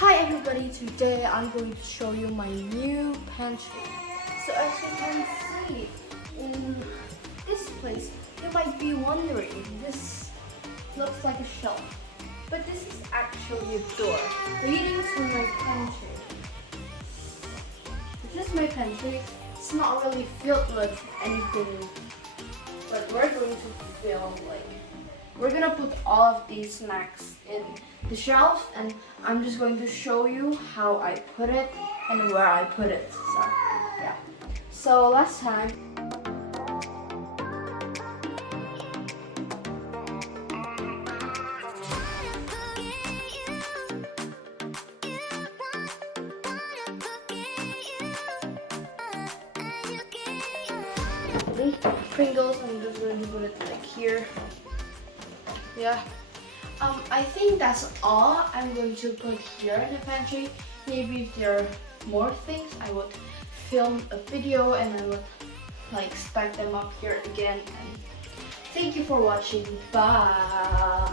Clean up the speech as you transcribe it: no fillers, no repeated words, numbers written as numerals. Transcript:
Hi everybody, today I'm going to show you my new pantry. So as you can see in this place, you might be wondering, this looks like a shelf, but this is actually a door leading to my pantry. This is my pantry. It's not really filled with anything, but we're going to fill we're gonna put all of these snacks in the shelf, and I'm just going to show you how I put it and where I put it. So yeah. So last time Pringles, I'm just going to put it like here. Yeah. I think that's all I'm going to put here in the pantry. Maybe if there are more things, I would film a video and I would stack them up here again. And thank you for watching. Bye.